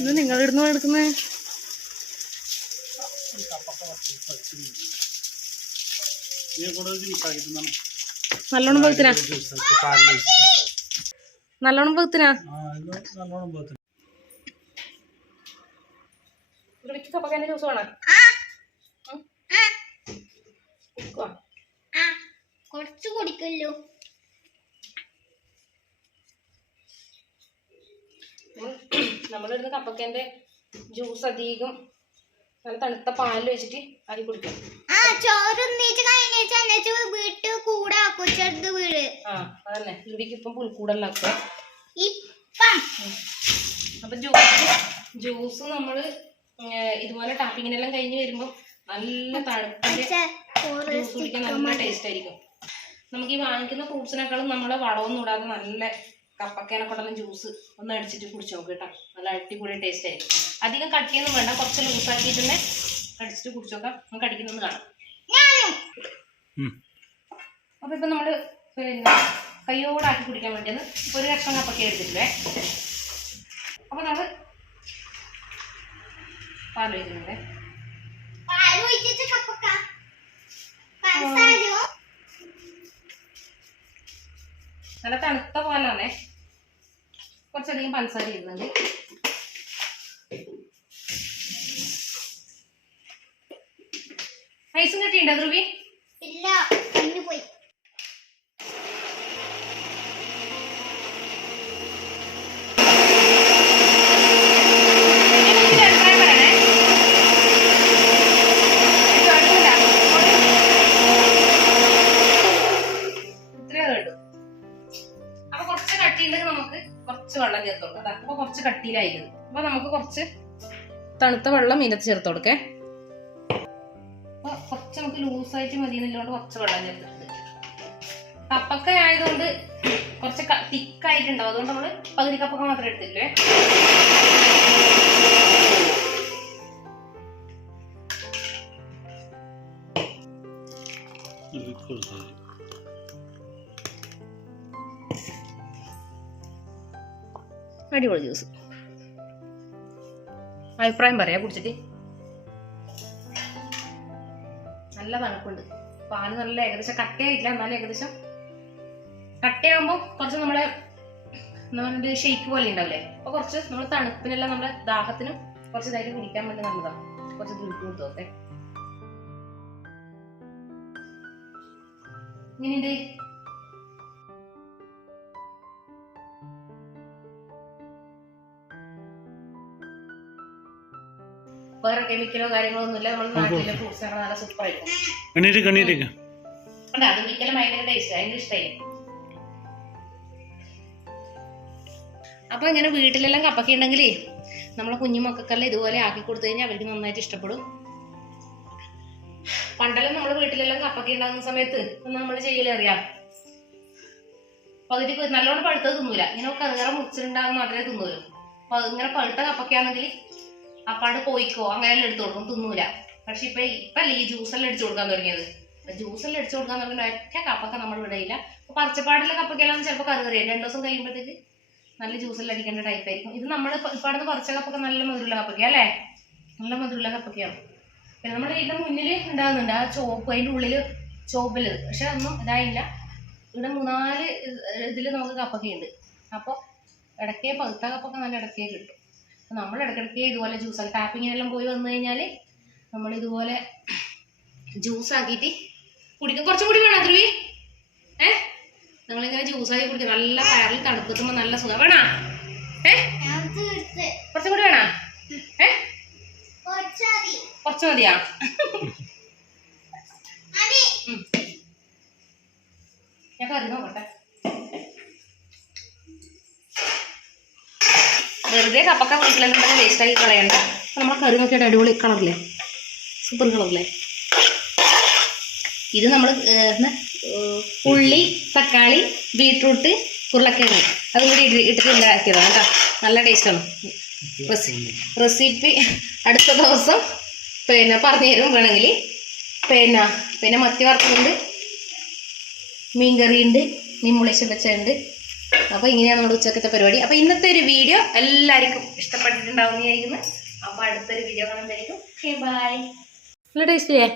ഇത് നിങ്ങളിടുന്ന് എടുക്കുന്നേ? നല്ലോണം പകുത്തിനാ? നല്ലോണം പകുത്തിനാ? കപ്പക്കേന്റെ ജ്യൂസ് വേണം? കുറച്ച് കുടിക്കല്ലോ. നമ്മളിടുന്ന കപ്പക്കേന്റെ ജ്യൂസ് അധികം നല്ല തണുത്ത പാലിൽ വെച്ചിട്ട് അരി കുടിക്കാം. അതന്നെ ഇവിടേക്ക് ഇപ്പം പുൽക്കൂടല്ലാക്കുക. അപ്പൊ ജ്യൂസ് നമ്മള് ഇതുപോലെ ടാപ്പിങ്ങിനെല്ലാം കഴിഞ്ഞ് വരുമ്പോ നല്ല തണുപ്പിന്റെ ജ്യൂസ് കുടിക്കാൻ നല്ല ടേസ്റ്റ് ആയിരിക്കും. നമുക്ക് ഈ വാങ്ങിക്കുന്ന ഫ്രൂട്ട്സിനേക്കാളും നമ്മളെ വളമൊന്നും ഇടാതെ നല്ല കപ്പക്കേനെ കൊണ്ടെല്ലാം ജ്യൂസ് ഒന്ന് അടിച്ചിട്ട് കുടിച്ചു നോക്ക് കേട്ടോ. നല്ല അടിപൊളി ടേസ്റ്റ് ആയിരിക്കും. അധികം കട്ടിയൊന്നും വേണ്ട, കുറച്ച് ലൂസാക്കിയിട്ട് തന്നെ അടിച്ചിട്ട് കുടിച്ചു നോക്കാം. നമുക്ക് അടിക്കുന്നൊന്ന് കാണാം. അപ്പൊ ഇപ്പൊ നമ്മള് പിന്നെ കയ്യോടാക്കി കുടിക്കാൻ വേണ്ടിയാണ് ഒരു കഷ്ണം കപ്പക്ക എടുത്തിട്ടില്ലേ. അപ്പൊ നമ്മള് പാൽ ഒഴിക്കുന്നുണ്ട്. നല്ല തണുത്ത പാലാണേ. കുറച്ചധികം പഞ്ചസാര ഇടുന്നുണ്ട്. ഐസും കെട്ടിയുണ്ടോ ധ്രുവി? ഇല്ല, പോയി. വെള്ളം ചേർത്ത് കൊടുക്കാം. അപ്പൊ കുറച്ച് കട്ടിയിലായിരുന്നു. അപ്പൊ നമുക്ക് കുറച്ച് തണുത്ത വെള്ളം ഇതിനകത്ത് ചേർത്ത് കൊടുക്കേ. അപ്പൊ കുറച്ച് നമുക്ക് ലൂസായിട്ട് മതി എന്നുള്ളതുകൊണ്ട് കുറച്ച് വെള്ളം ചേർത്തിട്ടുണ്ട്. കപ്പക്ക ആയതുകൊണ്ട് കുറച്ച് തിക്കായിട്ടുണ്ടാവും. അതുകൊണ്ട് നമ്മള് പകുതി കപ്പക്ക മാത്രം എടുത്തില്ലേ. അടിപൊളി ജ്യൂസ്. അഭിപ്രായം പറയാ കുടിച്ചിട്ട്. നല്ല തണുപ്പുണ്ട്. പാല് നല്ല ഏകദേശം കട്ടയായിട്ടില്ല, എന്നാലും ഏകദേശം കട്ടയാകുമ്പോൾ കുറച്ച് നമ്മളെ എന്താ പറയുക ഷെയ്ക്ക് പോലെ ഉണ്ടാവില്ലേ. അപ്പൊ കുറച്ച് നമ്മൾ തണുപ്പിനെല്ലാം നമ്മുടെ ദാഹത്തിനും കുറച്ച് ഇതായിട്ട് കുടിക്കാൻ വേണ്ടി നല്ലതാണ്. കുറച്ച് ദുരിപ്പ് കൊടുത്തോക്കെ. ഇങ്ങനെയുണ്ട്. വേറെ കെമിക്കലോ കാര്യങ്ങളോ ഒന്നുമില്ല. നമ്മൾ നാട്ടിലെ ഫ്രൂട്ട്സ് ഒക്കെ നല്ല സൂപ്പർ ആയിരിക്കും. അത് ഒരിക്കലും ഭയങ്കര ടേസ്റ്റ്, ഭയങ്കര ഇഷ്ടമായി. അപ്പൊ ഇങ്ങനെ വീട്ടിലെല്ലാം കപ്പക്ക ഉണ്ടെങ്കിലേ നമ്മളെ കുഞ്ഞുമക്കൾക്കെല്ലാം ഇതുപോലെ ആക്കി കൊടുത്തു കഴിഞ്ഞാൽ അവർക്ക് നന്നായിട്ട് ഇഷ്ടപ്പെടും. പണ്ടെല്ലാം നമ്മുടെ വീട്ടിലെല്ലാം കപ്പക്ക ഉണ്ടാകുന്ന സമയത്ത് നമ്മൾ ചെയ്യലറിയാം. പകുതി നല്ലോണം പഴുത്തത് തിന്നൂല. ഇങ്ങനെ കറുകറ മുറിച്ചിട്ടുണ്ടാകുന്ന മാത്രമേ തിന്നൂലൂ. അപ്പൊ ഇങ്ങനെ പഴുത്ത കപ്പക്കയാണെങ്കിൽ അപ്പാട് പോയിക്കോ അങ്ങനെല്ലാം എടുത്തു കൊടുക്കും, തിന്നൂല. പക്ഷെ ഇപ്പല്ലേ ഈ ജ്യൂസെല്ലാം അടിച്ചു കൊടുക്കാൻ തുടങ്ങിയത്. ജ്യൂസെല്ലാം അടിച്ചു കൊടുക്കാൻ തുടങ്ങിയ ഒറ്റ കപ്പക്ക നമ്മൾ വിടയില്ല. അപ്പൊ പറിച്ചപ്പാടിലെ കപ്പക്കെല്ലാം ചിലപ്പോൾ കറുകറിയായി 2 ദിവസം കഴിയുമ്പോഴത്തേക്ക് നല്ല ജ്യൂസെല്ലാം അടിക്കേണ്ട ടൈപ്പ് ആയിരിക്കും. ഇത് നമ്മൾ ഇപ്പാടുന്ന് പറിച്ച കപ്പൊക്കെ നല്ല മധുരമുള്ള കപ്പക്ക അല്ലേ, നല്ല മധുരമുള്ള കപ്പക്കയാണ്. പിന്നെ നമ്മുടെ വീടിന്റെ മുന്നിൽ ഉണ്ടാകുന്നുണ്ട് ആ ചോപ്പ്, അതിൻ്റെ ഉള്ളിൽ ചോപ്പില്. പക്ഷെ ഒന്നും ഇതായില്ല. ഇവിടെ 3-4 ഇതിൽ നമുക്ക് കപ്പക്കയുണ്ട്. അപ്പോൾ ഇടയ്ക്കേ പഴുത്ത കപ്പൊക്കെ നല്ല ഇടയ്ക്കേ കിട്ടും. നമ്മൾ ഇടയ്ക്കിടയ്ക്ക് ഇതുപോലെ ജ്യൂസ് ടാപ്പിങ്ങിനെല്ലാം പോയി വന്നു കഴിഞ്ഞാൽ നമ്മൾ ഇതുപോലെ ജ്യൂസ് ആക്കിയിട്ട് കുടിക്കും. കുറച്ചും കൂടി വേണം ധ്രുവി. നിങ്ങളിങ്ങനെ ജ്യൂസാക്കി കുടിക്കും. നല്ല പയറിൽ തണുപ്പത്തുമ്പോൾ നല്ല സുഖം. വേണോ? കുറച്ചും കൂടി വേണോ? കുറച്ച് മതിയാ? ഞാൻ കറി നോക്കട്ടെ. വെറുതെ കപ്പക്ക വീട്ടിലെല്ലാം വേസ്റ്റ് ആക്കി കളയണ്ട. നമ്മൾ കറി നോക്കിയിട്ട് അടിപൊളി കളറില്ലേ, സൂപ്പർ കളറില്ലേ. ഇത് നമ്മൾ ഉള്ളി, തക്കാളി, ബീട്രൂട്ട്, ഉരുളക്കിഴങ്ങ് അതും കൂടി ഇട്ടിട്ട് ഉണ്ടാക്കിയതാണ് കേട്ടോ. നല്ല ടേസ്റ്റാണ്. റെസിപ്പി അടുത്ത ദിവസം പിന്നെ പറഞ്ഞു തരും വേണമെങ്കിൽ. പിന്നെ മത്തി വറുത്തുണ്ട്, മീൻ കറിയുണ്ട്, മീൻ മുളശ്ശി വെച്ചുണ്ട്, അപ്പോൾ ഇങ്ങനെയാണ് നമ്മുടെ ഉച്ചക്കത്തെ പരിപാടി. അപ്പോൾ ഇന്നത്തെ ഒരു വീഡിയോ എല്ലാവർക്കും ഇഷ്ടപ്പെട്ടിട്ടുണ്ടാവുന്നതായിരിക്കുന്നു. അപ്പോൾ അടുത്തൊരു വീഡിയോ കാണുമ്പോഴേക്കും ബൈ. നല്ല ടേസ്റ്റ് ചെയ്യേ.